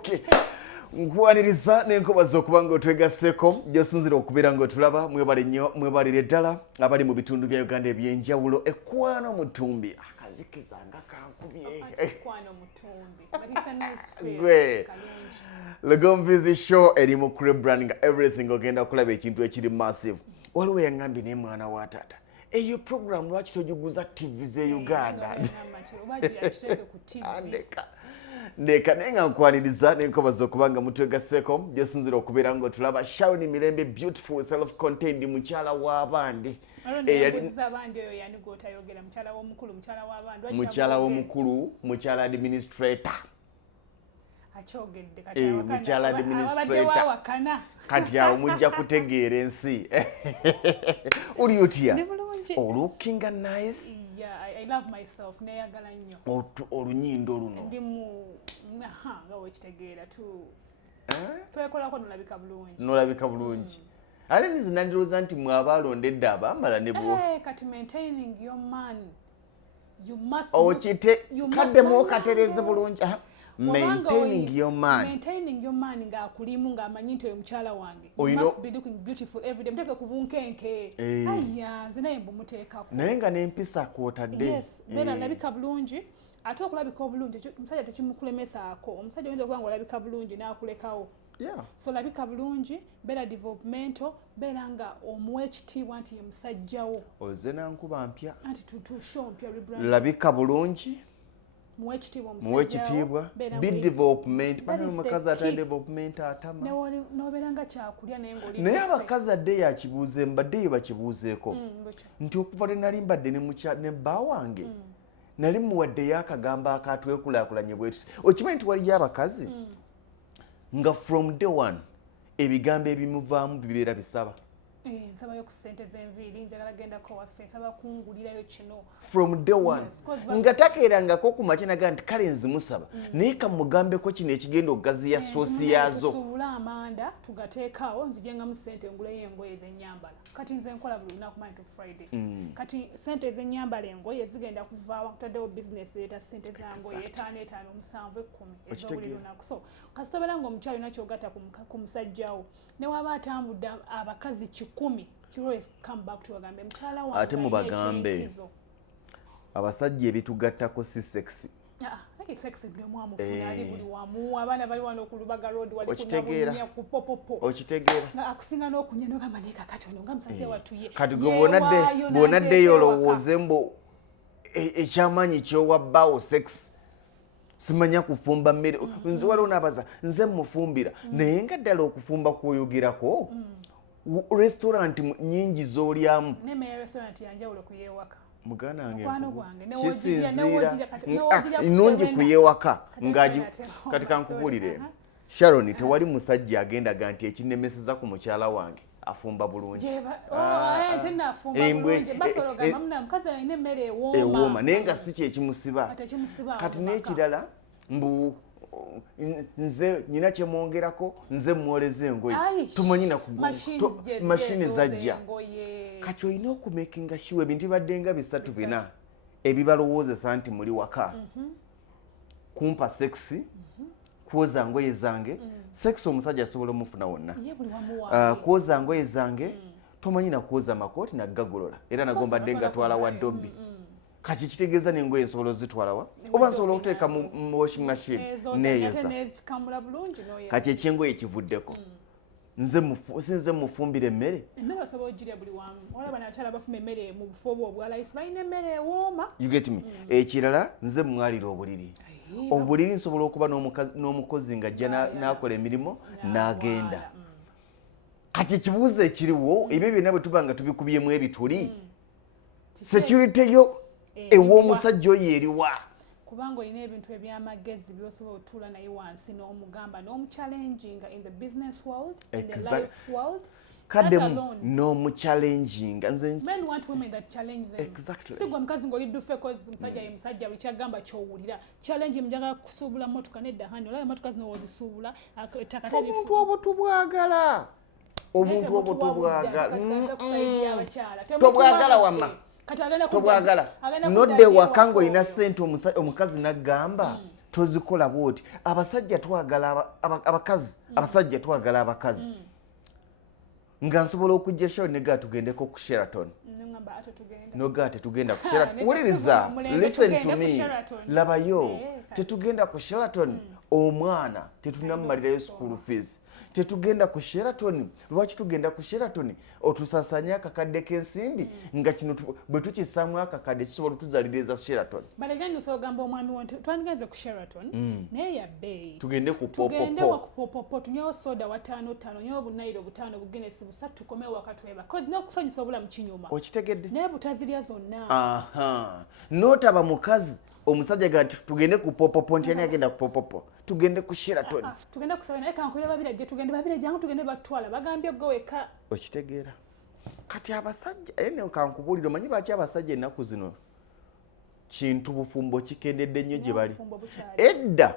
Okay. Nkwaniriza n'enkobaza okuba ng'otwegasseko gy'osinzira okubeera ng'otulaba mwebale nnyo mwebalire ddala abali mu bitundu bya Uganda eby'enjawulo ekkwano mutumbi akazikiza nga kankubye gwe Legomvizi show erimu branding everything ogenda okulaba ekintu ekiri massive waliwo yangambye naye mwana wa taata eyo program lwaki togiguza TV ze Uganda ndeka nenga nkwaniriza n'enkobaza okuba nga mutwegasseko gy'osinzira okubeera ng'otulaba Sharon Mirembe beautiful self-contained mukyala w'abandi mukyala w'omukulu mukyala administrator mukyala administrator kati awo mujja kutegeera ensi oli otya looking nice. Yeah, I love myself. Neyagala nnyo. Olunyindo luno. Ndimu nga wekitegeera tu. Twekolako nolabika bulungi. Nolabika bulungi. Ate nizinandiroza nti mwabalondedde abamala ne bo. Kati maintaining your man. You must. Kaddemu okatereze bulungi. Maintaining your man. Maintaining your man ng'akulimu ng'amanyi nti oyo mukyala wange. You must be looking beautiful every day. Muteke ku bunkenke. Aya, zinaye mbumuteekako. Naye nga n'empisa kwotadde. Yes, beera alabika bulungi. Ate okulabika obulungi omusajja tekimukulemesaako. Omusajja oyinza okuba ng'olabika bulungi n'akulekawo. Yeah. So labika bulungi, beera developmental, beera nga omuwa ekitiibwa nti ye musajjawo. Oze nankuba mpya. Anti show mpya rebrand. Labika bulungi. Mwekitiibwa be development bana omukazi ata development atama noberanga kyakulya naye ng'oli naye abakazi adde yakibuuze mbadde bakibuuzeeko nti okuva lwe nali mbadde ne bba wange nali muwadde yakagamba akatwekulaakulanye bwetu okimanyi nti waliyo abakazi nga from day one ebigambo ebimuvaamu bibeera bisaba nsaba yo ku ssente z'enviiri njagala gendako waffe nsaba kungulirayo kino from day one nga takeerangako ku makya naga nti kale nzimusaba naye kamugambeko kino ekigenda okugaziya soosi yaazo tusuubula amanda tugateekaawo nzijengamu ssente nguleyo engoye ez'ennyambala kati nze nkola buli lunaku Monday to Friday kati ssente ez'ennyambala engoye zigenda kuvaawa nkutaddewo bizinesi ereeta ssente zangoye 5 5 7 10 ez'obuli lunaku so kasitobera ng'omukyalo olina kyogatta ku musajjawo ne waba atambudde abakazi 10 he always come back to agambe mchala wange ate mubagambe abasajja ebitugattako si sexy sexy buli mwamu funali buli wamu abana bali wano ku Lubaga road wali kunabunya ku popopo okitegeera akusinga n'okunya n'ogamanyika katono nga musajja watuye kati bonadde yolowooze mbo ekyamanyi kyowabbawo sex simanya kufumba mmere nze waliwo n'abaza nze mufumbira naye nga ddala okufumba kwoyogerako restaurant nyingi z'olyamu neme restaurant yanjawulo kuyewaka mugana wange kwano gwange inungi kuyewaka ngaji kati kankubulire Sharon tewali musajja agendaga nti ekinemeseza ku mukyala wange afumba bulungi ewooma naye nga si kyekimusiba kati n'ekirala mbu nze nyina kyemwongerako nze mwoleze engoye tumanyi mashini zajja kati olina okumakinga sure ebintu bibadde nga 3-4 ebibalowoozesa nti muli waka kumpa sexy kwoza ngoye zange sex omusajja asobola omufuna wonna kwoza ngoye zange tomanyi nakwoza makooti naggagolola era nagombadde ngatwala wa dobbi kati kitegeeza n'engoye nsobola ozitwalawa oba nsobola okuteeka mu washing machine neeyoza kati ekyengoye kivuddeko nze mufumbira emmere osobola ogirya buli wamu olaba nakyala abafuma emmere mu bufo obwo obwalayisi balina emmere ewooma you get me ekirala nze mwalira obuliri nsobola okuba n'omukozi ng'ajja n'akola emirimu n'agenda kati ekibuuzo ekiriwo ebyo byonna bwe tuba nga tubikubyemu ebituli security yo ew'omusajja oyo eriwa kubanga olina ebintu eby'amagezi by'osobola otuula naye wansi n'omugamba n'omuchallenginga in the business world in the life world kaddemu n'omuchallenginga men want women that challenge them sigwa omukazi ng'oliddufe kozi musajja ye musajja buli kyagamba kyowulira challenge mujagala kusuubula motoka nedda hani olaba motoka zino wozisuubula obuntu obwo tubwagala tobwagala wamma tobwagala nodde waka ng'olina ssente omukazi n'aggamba tozikola bwoti abasajja twagala abakazi abasajja twagala abakazi nga nsobola okujja show nega tugendeko ku Sheraton noga tetugenda ku Sheraton wuliriza listen to me labayo tetugenda ku Sheraton omwana tetunammalirayo school fees tetugenda ku Sheraton lwaki tugenda ku Sheraton otusasanya akakadde k'ensimbi nga kino bwe tukisamu akakadde kisobola tuzaliriza Sheraton balaganye osogamba omwami wonte twandikaze ku Sheraton naye ya bay tugende ku popo tunyewo soda wa 5 nyewo bunairo butano bugenesi busatu tukome wakatweba cause n'okusanyusa obulamu kinyuma okitegedde naye butazirya zonna notaba mukazi omusajja gati tugende ku popo ntiyani agenda ku popo tugende ku Sheraton tugende kusaba naye kankolera babira je tugende babira jangu tugende batwala bagambye go weka okitegeera kati abasajja ene kankubulira manyi baki abasajja ennaku zino kintu bufumbo kikendedde nnyo gye bali edda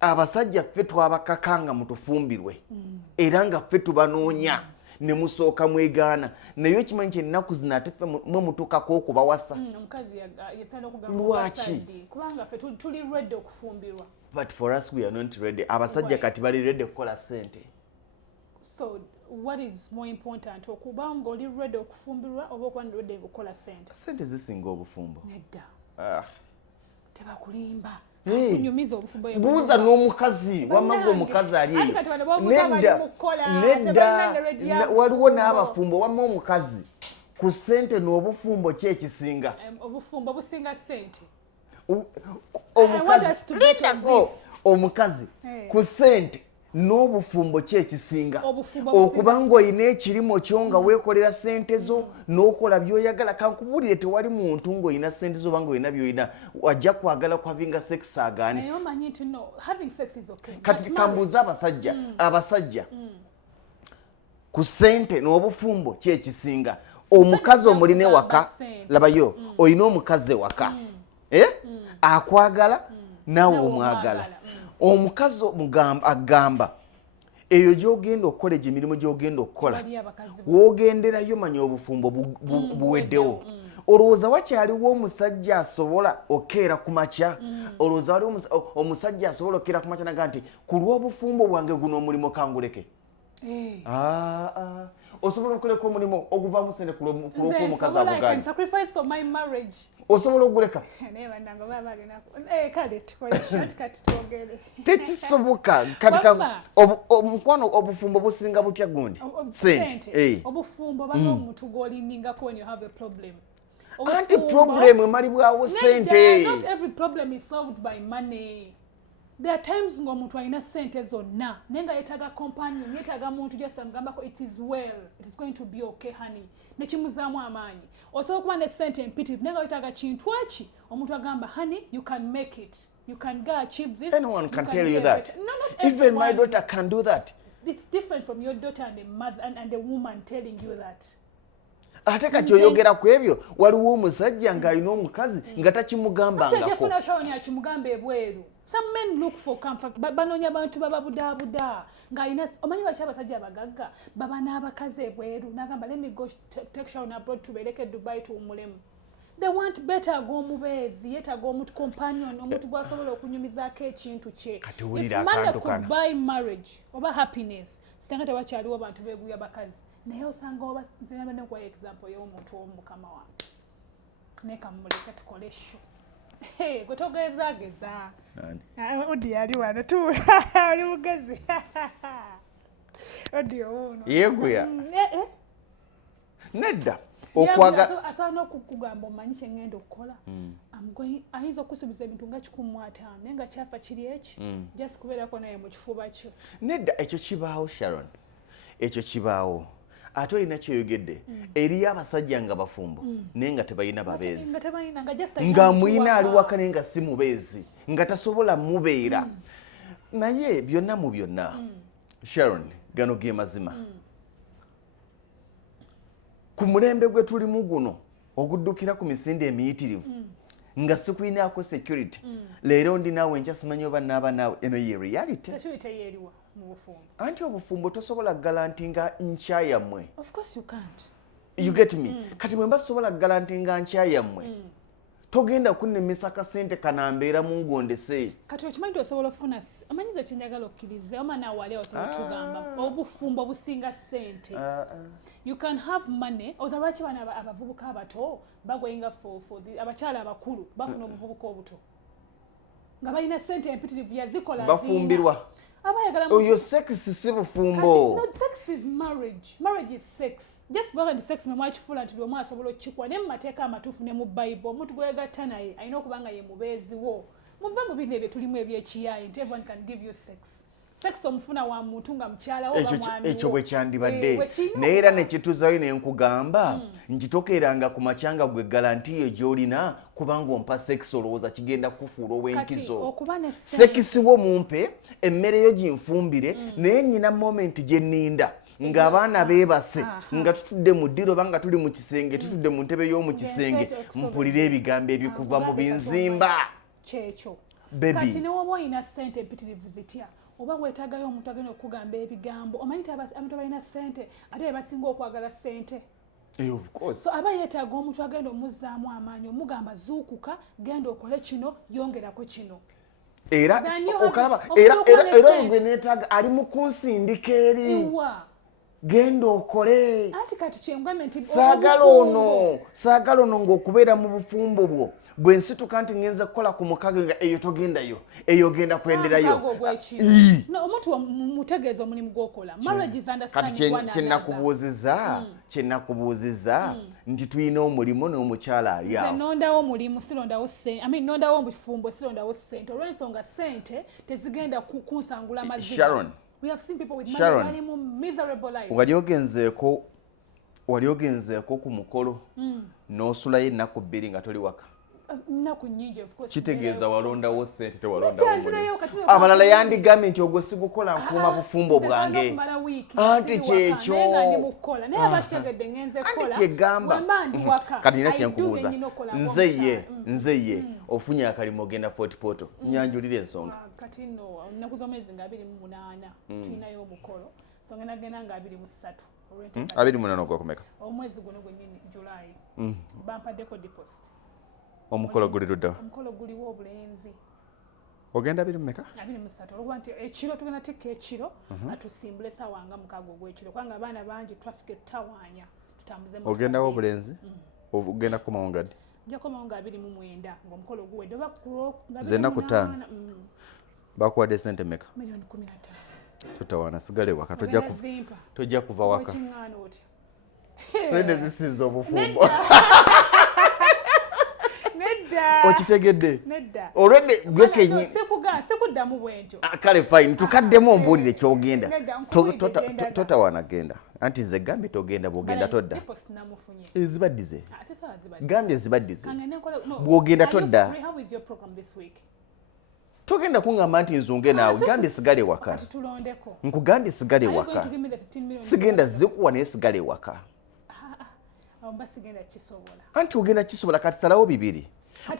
abasajja ffe twabakakanga mutufumbirwe era nga ffe tubanoonya ne musooka mwegaana naye okimanyi kye ennaku zino ate ffe mwe mutuukako okubawasa omukazi yatanda okugamba lwaki kubanga ffe tuli ready okufumbirwa but for us we are not ready abasajja kati bali ready okukola sente so what is more important okuba nga oli ready okufumbirwa oba okuba ready okukola sente zisinga obufumbo nedda tebakulimba kunyumiza obufumbo buuza n'omukazi wamaga omukazi ali nedda waliwo n'abafumbo wamma omukazi ku sente n'obufumbo ki ekisinga obufumbo businga sente omukazi ku sente n'obufumbo ki ekisinga okuba ng'olina ekirimo kyo nga weekolera sente zo n'okola by'oyagala kankubulire tewali muntu ng'olina sente zo oba ng'olina by'olina wajja kwagala kuhavinga sex agaane kati kambuuza abasajja ku sente n'obufumbo ki ekisinga omukazi omulina ewaka labayo olina omukazi ewaka akwagala naawe omwagala omukazi agamba eyo gy'ogenda okukola emirimu gy'ogenda okukola w'ogenderayo manya obufumbo buweddewo olowooza wakyaliwo omusajja asobola okeera ku makya olowooza waliwo omusajja asobola okeera ku makya naga nti ku lw'obufumbo bwange guno omulimu kanguleke osobola okuleka omulimu oguvaamu sente ku lw'omukazi aguganye osobola oguleka tekisoboka omukwano obufumbo businga butya gundi sente obufumbo bano omuntu gw'oliningako when you have a problem anti problem emalibwawo sente not every problem is solved by money. There are times ng'omuntu alina sente zonna naye nga yeetaaga companion yeetaaga muntu just amugambako it is well, it is going to be okay honey nekimuzaamu amaanyi osobola okuba ne sente empitivu naye nga yeetaaga kintu eki omuntu agamba honey you can make it, you can go achieve this. Anyone can tell you that. No, not even everyone. My daughter can do that. It's different from your daughter and the mother and the woman telling you that. Ate kati oyogera ku ebyo waliwo omusajja ng'alina omukazi nga takimugambangako. Ate jefuna shawoni akimugamba ebweru. Some men look for comfort. Banoonya abantu bababudaabuda ng'alina omanyi lwaki abasajja abagagga baba n'abakazi ebweru n'agamba let me go take shower abroad tubeereke Dubai tuwumulemu. They want better ag'omubeezi yeetaaga omuntu companion omuntu gw'asobola okunyumizaako ekintu kye. If money could buy marriage oba happiness sitanga tewakyaliwo abantu beeguya bakazi naye osanga oba nze nabadde nkuwa example y'omuntu w'omukama wange naye kamuleka tukole sho gwe togezaageza odi yali wano tuula oli mugezi odi owuuno yeeguya nedda asobola n'okukugamba omanyi kye ngenda okukola ayinza okusuubiza ebintu nga 15 naye nga kyafa kiri eki just kubeerako naye mu kifuba kyo nedda ekyo kibaawo Sharon ekyo kibaawo ate olina kyoyogedde eriyo abasajja nga bafumbo naye nga tebalina babeezi nga muyina ali waka naye nga si mubeezi nga tasobola mubeera naye byonna mu byonna Sharon gano ge mazima ku mulembe gwe tulimu guno oguddukira ku misinde emiyitirivu nga sikulinaako security leero ndi naawe nkya simanyi oba naaba naawe eno ye reality anti obufumbo tosobola galantinga nkya yammwe. Of course you can't. You get me? Kati mwe mbasobola galantinga nkya yammwe togenda kunnemesa kasente kanambeera mu ngondese kati okimanyi osobola ofuna amanyiza kyenjagala okkirize oma naawe wali osobola tugamba obufumbo businga ssente you can have money oza lwaki bana abavubuka abato bagoyinga abakyala abakulu bafuna obuvubuka obuto nga balina ssente empitirivu yazikola bafumbirwa oyo sex si bufumbo. Sex is marriage. Marriage is sex. Just go and sex me much full until you asobola okikwa ne mateeka amatuufu ne mu Bible omuntu gwegatta naye alina okubanga ye mubeezi wo muve mu bino ebyo tulimu ebyekiyayi nti everyone can give you sex. Sex omufuna wa muntu nga mukyala wo bamwami ekyo bwe kyandibadde naye era ne kituzayo ne nkugamba njitokeranga ku makyanga gwe garantiyo gy'olina kubanga ompa sex olowooza kigenda kufuula ow'enkizo sekisi wo mumpe emmere yo ginfumbire naye nyina moment gye nninda ng'abaana beebase nga tutudde mu ddiro oba nga tuli mu kisenge tutudde mu ntebe y'omu kisenge mpulira ebigambo ebikuva mu binzimba kyekyo kati ne woba olina ssente empitirivu zitya oba weetaagayo omuntu agenda okugamba ebigambo omanyi abantu abalina ssente ate bebasinga okwagala ssente. Of course. So aba yeetaaga omuntu agenda omuzzaamu amaanyi omugamba zuukuka genda okole kino yongerako kino era okalaba era gwe neetaaga ali mu kunsindika eri genda okole anti kati kyengwame nti saagala ono ng'okubeera mu bufumbo bwo bwe nsituka nti ngenza kukola ku mukago nga eyo togendayo eyo genda kwenderayo omuntu mutegeeza omulimu gw'okola kati kyenakubuuziza nti tulina omulimu n'omukyala ali awo nondawo omulimu silondawo nondawo obufumbo silondawo ssente olw'ensonga ssente tezigenda kunsangula maziga. We have seen people with money miserable life. Wali ogenzeeko ku mukolo n'osulayo ennaku bbiri nga toli waka. Nnaku nnyingi of course. Kitegeeza walondawo ssente tewalondawo mulimu. Abalala yandigambye nti ogwo sigukola nkuuma bufumbo bwange. Anti kyekyo. Naye abakitegedde ngenze kukola. Anti kyegamba. Kati nina kyenkubuuza. Nze ye ofunye akalimu ogenda Fort Portal. Nyanjulira ensonga. Kati nno nnaku z'omwezi nga 28 tulinayo omukolo. So ngenda genda nga 23. 28 ogwakumeka. Omwezi guno gwennyini July. Bampaddeko deposit. Omukolo guli ludda. Omukolo guliwo obulenzi. Ogenda 23? 23. Olwo nti ekiro tugenda tikka ekiro atusimbule ssaawa nga mukaaga ogw'ekiro kubanga abaana bangi traffic etawaanya tutambuze mu. Ogendawo obulenzi? Ogenda kukomawo ngaddi? Nja kukomawo nga 29 ng'omukolo guwedde oba zennaku 5. Bakuwadde ssente mmeka? $15,000. Totawaana sigale waka tojja kuva waka. Sente zisiza obufumbo. Okitegedde? Olwedde gwe kenyi. Sekuddamu bwentyo. Kale fine tukaddemu ombuulire ky'ogenda. Totawaana genda. Anti nze gambye togenda bw'ogenda todda. Ezibaddize. Gambye ezibaddize. Bw'ogenda todda. Togenda kuŋŋamba nti nzunge naawe gambye sigale waka. Nkugambye sigale waka. Sigenda zikuwa naye sigale waka. Anti ogenda kisobola kati salawo bibiri.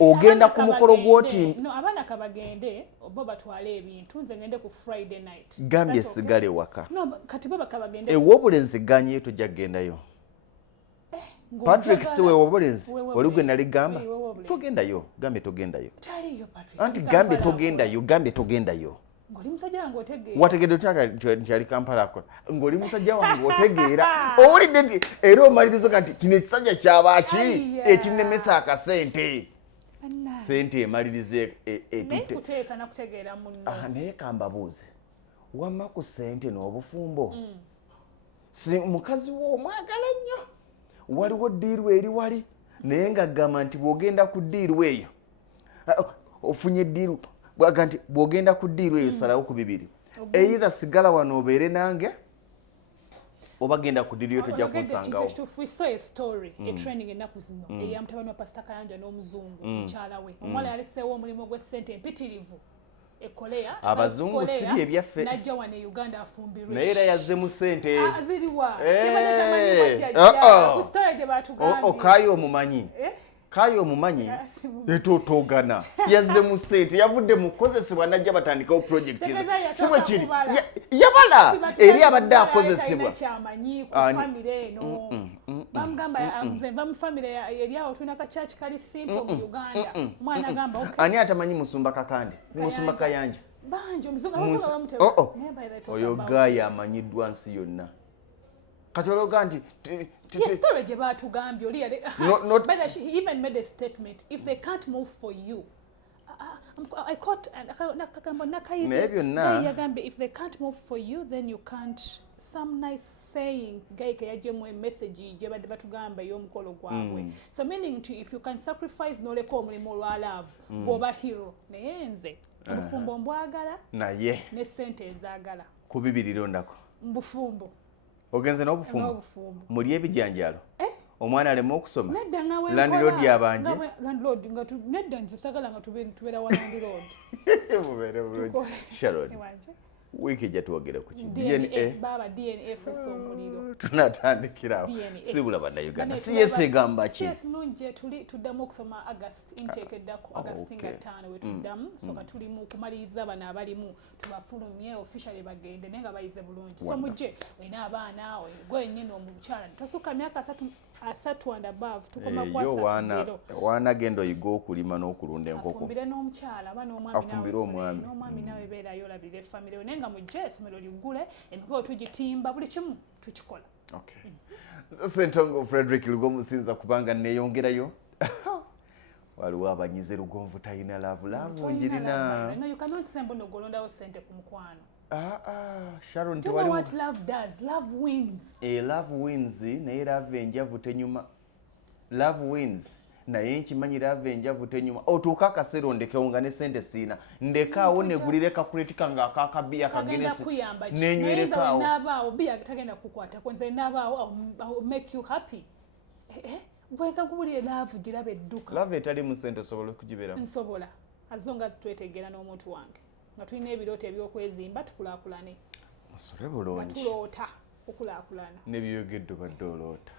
Ogenda ku mukolo gw'oti. Abaana kabagende bo batwale ebintu nze ngende ku Friday night. Gambye sigale waka. Kati baba kabagende. Ewobulenzi ganye tojja kugendayo. Patrick siwe wobulenzi wali gwe nali gamba togendayo gambye togendayo. Anti gambye togendayo. Ngoli musajja wange otegeera. Wategedde otaka nkyali Kampala akola. Ngoli musajja wange otegeera. Owulidde nti era omalirizo kati kino ekisajja kyabaki ekinnemesa akasente. Sente emalirize etute. Kuteesa na kutegeera munno. Naye kambabuuze. Wamma ku sente n'obufumbo. Si mukazi wo omwagala nnyo. Waliwo ddiiru eri wali naye ng'agamba nti bw'ogenda ku ddiiru eyo ofunye ddiiru bwaga nti bw'ogenda ku ddiiru eyo salawo ku bibiri either sigala wano obeere nange oba genda ku ddiiru eyo tojja kunsangawo. Tufuiso story training ennaku zino eya mutabani wa Pastor Kayanja n'omuzungu mukyala we omuwala yaleseewo omulimu gw'essente empitirivu ekoleya abazungu sibi ebyaffe najja wano e Uganda afumbirwe naye era yazze mu ssente aziriwa kusitoya gye batugambye okayo omumanyi kayo omumanyi etotogana yazze mu ssente yavudde mu kukozesebwa najja batandikawo project siwe kiri yabala eri abadde akozesebwa bamugamba nze nva mu family eri awo tulina ka church kali simple mu Uganda mwana agamba okay ani atamanyi musumba kakande musumba kayanja banjo muzungu bamuteba oyo gaya amanyiddwa nsi yonna kati olwoga nti story gye batugambye oli but he even made a statement if they can't move for you I caught nakagamba nakaize if they can't move for you then you can't some nice saying gaike yajemu a message gye badde batugamba y'omukolo gwabwe so meaning to if you can sacrifice noleka omulimu olwa love bw'oba hero naye nze obufumbo mbwagala naye ne sente ezaagala ku bibiri londako mbufumbo ogenze n'obufumbo muli ebijanjalo omwana alema okusoma landlord abanje landlord nga nedda nze sagala nga tubeera wa landlord mubeere bulungi Sharon wiki ejja tuwogere ku ki baba DNA fuso omuliro tunatandikirawo sibula bannayuganda siyese egamba ki yes nunje tuddamu okusoma August intake eddako August nga 5 we tuddamu soka tuli mu kumaliriza bana abalimu tubafulumye officially bagende nenga bayize bulungi so mujje wena abaana gwe nnyina omukyala tosuka myaka 3 and above tukoma kwa wana gendo yigo okulima n'okulunda enkoko afumbire n'omukyala abana omwami nawe beera yolabire family onenga mujje esomero ligule emikolo tugitimba buli kimu tukikola Sentongo Frederick Lugomusinza kubanga neyongerayo waliwo abanyize Lugonvu tayina love njirina no you cannot say mbono golondawo sente ku mukwano Sharon do you know what love does love wins love wins naye love enjavu tenyuma love wins naye nkimanyi love enjavu tenyuma otuuka akaseera ndekewo nga ne sente siina ndekaawo negulire kakuletika nga akakabiya kagenesi nenywerekawo nabaawo biya tagenda kukwata kwenze nabaawo make you happy bweka kubulire love girabe edduka love etali mu sente osobola okugibeera nsobola azonga zitwetegera n'omuntu wange nga tulina ebirooto ebyokwezimba tukulaakulane musole bulungi tuloota okulaakulana nebyogedde badde oloota